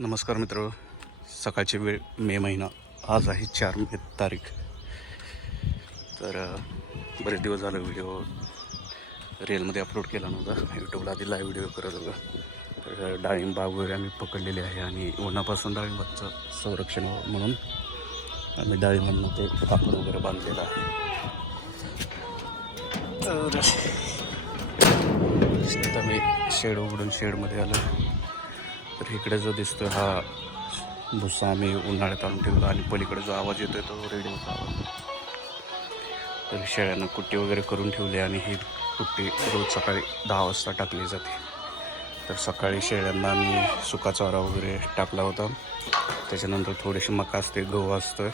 नमस्कार मित्र. सकाळची वेळ मे महिना, आज आहे 4 मे तारीख. तर बरेच दिवस झालं व्हिडिओ रीलमध्ये अपलोड केला नव्हता. यूट्यूबला आधी लाईव्ह व्हिडिओ करत होता. तर डाळिंब बाग वगैरे आम्ही पकडलेले आहे आणि उन्हापासून डाळिंबाचं संरक्षण व्हावं म्हणून आम्ही डाळिंबांना ते कापड वगैरे बांधलेलं आहे. तर आता मी शेड उघडून शेडमध्ये आलो. तर इकडे जो दिसतो हा भुसा आम्ही उन्हाळ्यात आणून ठेवला आणि पलीकडे जो आवाज येतोय तो रेडिओचा आवाज. तर शेळ्यांना कुट्टी वगैरे करून ठेवली आणि ही कुट्टी रोज सकाळी 10 वाजता टाकली जाते. तर सकाळी शेळ्यांना आम्ही सुका चारा वगैरे टाकला होता. त्याच्यानंतर थोडीशी मका असते, गहू असतोय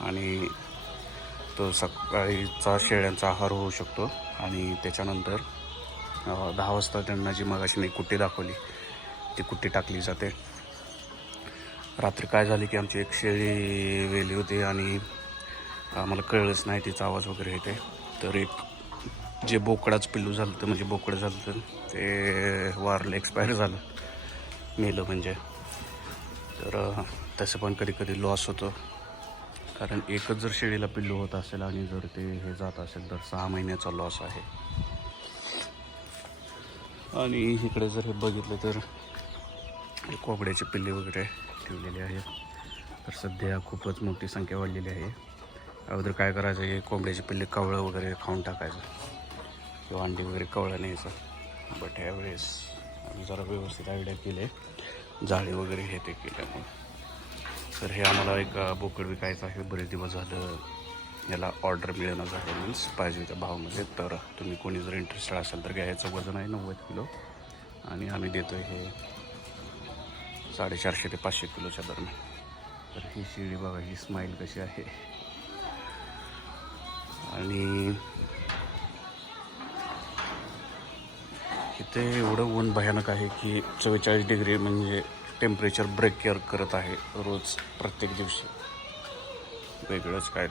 आणि तो सकाळीचा शेळ्यांचा आहार होऊ शकतो. आणि त्याच्यानंतर 10 वाजता त्यांना जी मगाशी मी कुट्टी दाखवली ती कुट्टी टाकली जाते. रात्री काय झाली की आमची एक शेळी वेली होती आणि आम्हाला कळलंच नाही, तिचा आवाज वगैरे येते. तर एक जे बोकडाच पिल्लू झालं तर म्हणजे बोकड झालं तर ते वारलं, एक्सपायर झालं, मेलं म्हणजे. तर तसं पण कधी कधी लॉस होतं, कारण एकच जर शेळीला पिल्लू होत असेल आणि जर ते हे जात असेल तर 6 महिन्याचा लॉस आहे. आणि इकडे जर हे बघितलं तर कोंबड्याचे पिल्ले वगैरे ठेवलेले आहेत. तर सध्या खूपच मोठी संख्या वाढलेली आहे. अगोदर काय करायचं, हे कोंबड्याचे पिल्ले कवळं वगैरे खाऊन टाकायचं किंवा अंडी वगैरे कवळं न्यायचं. बट यावेळेस आम्ही जरा व्यवस्थित आयडिया केले, जाळी वगैरे हे ते केल्यामुळे. तर हे आम्हाला एक बोकड विकायचं आहे. बरेच दिवस झालं याला ऑर्डर मिळणं झालं, मीन्स पाहिजे त्या भावामध्ये. तर तुम्ही कोणी जर इंटरेस्टेड असेल तर घ्यायचं. वजन आहे 90 किलो आणि आम्ही देतो हे 450 ते 500 किलोच्या दरम्यान. तर ही शेळी बघा, ही स्माईल कशी आहे. आणि इथे एवढं ऊन भयानक आहे की 44 डिग्री म्हणजे टेम्परेचर ब्रेक करत आहे रोज, प्रत्येक दिवशी वेगळंच काय.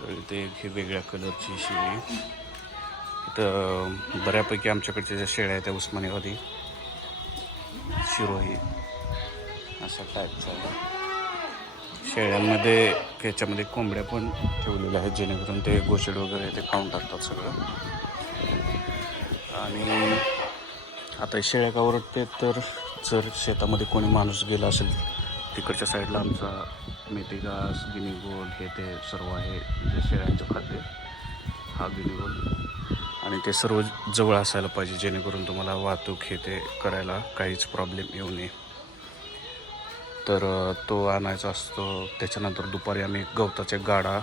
तर इथे ही वेगळ्या कलरची शेळी. इथं बऱ्यापैकी आमच्याकडच्या ज्या शेळ्या आहेत त्या उस्मानाबादी, शिरोही अशा टाईपचा आहे. शेळ्यांमध्ये त्याच्यामध्ये कोंबड्या पण ठेवलेल्या आहेत जेणेकरून ते गोशेड वगैरे ते खाऊन टाकतात सगळं. आणि आता शेळ्या का ओरडते, तर जर शेतामध्ये कोणी माणूस गेला असेल तिकडच्या साईडला, आमचा मेथी घास, गिनीगोल हे ते सर्व आहे, जे शेळ्यांचं खाद्य हा गिनीगोल. आणि ते सर्व जवळ असायला पाहिजे जेणेकरून तुम्हाला वाहतूक हे ते करायला काहीच प्रॉब्लेम येऊ नये. तर तो आणायचा असतो. त्याच्यानंतर दुपारी आम्ही गवताचे गाडा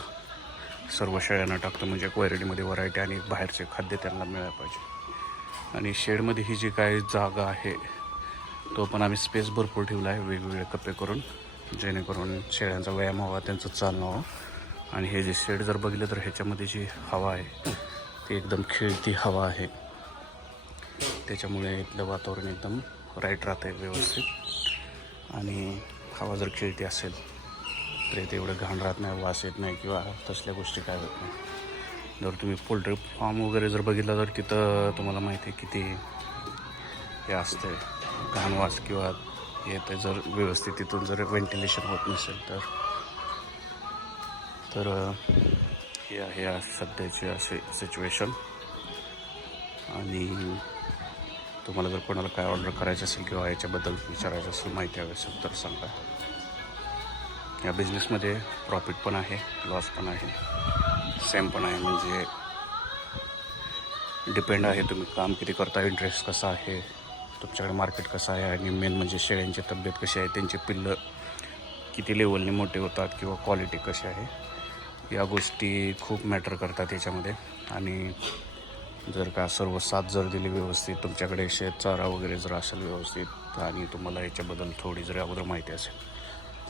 सर्व शेळ्यांना टाकतो, म्हणजे क्वालिटीमध्ये व्हरायटी आणि बाहेरचे खाद्य त्यांना मिळायला पाहिजे. आणि शेडमध्ये ही जी काही जागा आहे तो पण आम्ही स्पेस भरपूर ठेवला आहे, वेगवेगळे कप्पे करून, जेणेकरून शेळ्यांचा व्यायाम व्हावा, त्यांचं चालणं व्हावं. आणि हे जे शेड जर बघितलं तर ह्याच्यामध्ये जी हवा आहे ती एकदम खेळती हवा आहे. त्याच्यामुळे इथलं वातावरण एकदम राईट राहतं आहे, व्यवस्थित. आणि हवा जर खेळती असेल तर इथे एवढं घाण राहत नाही, वास येत नाही किंवा तसल्या गोष्टी काय होत नाही. जर तुम्ही पोल्ट्री फार्म वगैरे जर बघितला तर तिथं तुम्हाला माहिती आहे किती हे असतं, घाण वास किंवा येतं जर व्यवस्थित तिथून जर व्हेंटिलेशन होत नसेल तर हे आहे सध्याची असे सिच्युएशन. आणि तुम्हाला जर कोणाला काय ऑर्डर करायचं असेल किंवा याच्याबद्दल विचारायचं असेल, माहिती हवी असेल तर सांगा. या बिझनेसमध्ये प्रॉफिट पण आहे, लॉस पण आहे, सेम पण आहे. म्हणजे डिपेंड आहे तुम्ही काम किती करता, इंटरेस्ट कसा आहे, तुमच्याकडे मार्केट कसं आहे, आणि मेन म्हणजे शेळ्यांची तब्येत कशी आहे, त्यांचे पिल्लं किती लेवलने मोठे होतात किंवा क्वालिटी कशी आहे, या गोष्टी खूप मॅटर करतात याच्यामध्ये. आणि जर का सर्व साथ जर दिली व्यवस्थित, तुमच्याकडे शेतचारा वगैरे जर असेल व्यवस्थित, आणि तुम्हाला याच्याबद्दल थोडी जरी अगोदर माहिती असेल,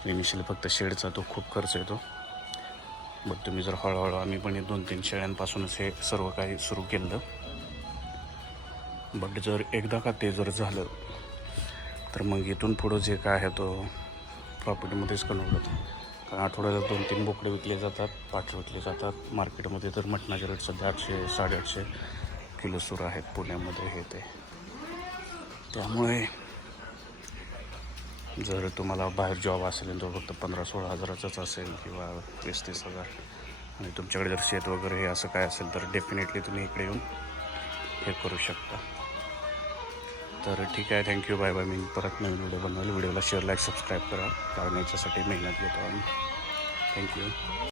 इनिशियली फक्त शेडचा तो खूप खर्च येतो. बट तुम्ही जर हळूहळू, आम्ही पण 2-3 शेळ्यांपासूनच हे सर्व काही सुरू केलं. बट जर एकदा का ते जर झालं तर मग इथून पुढं जे काय आहे तो प्रॉफिटमध्येच कन्वर्ट होतं. कारण आठवड्याला 2-3 बोकडे विकले जातात, पाठ विकले जातात. मार्केटमध्ये तर मटणाचे रेट सध्या 800-850 किलो सुरू आहेत पुण्यामध्ये हे ते. त्यामुळे जर तुम्हाला बाहेर जॉब असेल तो फक्त 15-16 हजाराचाच असेल किंवा 20-30 हजार आणि तुमच्याकडे जर शेत वगैरे हे असं काय असेल तर डेफिनेटली तुम्ही इकडे येऊन हे करू शकता. तर ठीक आहे, थँक्यू, बाय बाय. मी परत नवीन व्हिडिओ बनवेल. व्हिडिओला शेअर, लाईक, सबस्क्राईब करा, कारण याच्यासाठी मेहनत घेतो आम्ही. थँक्यू.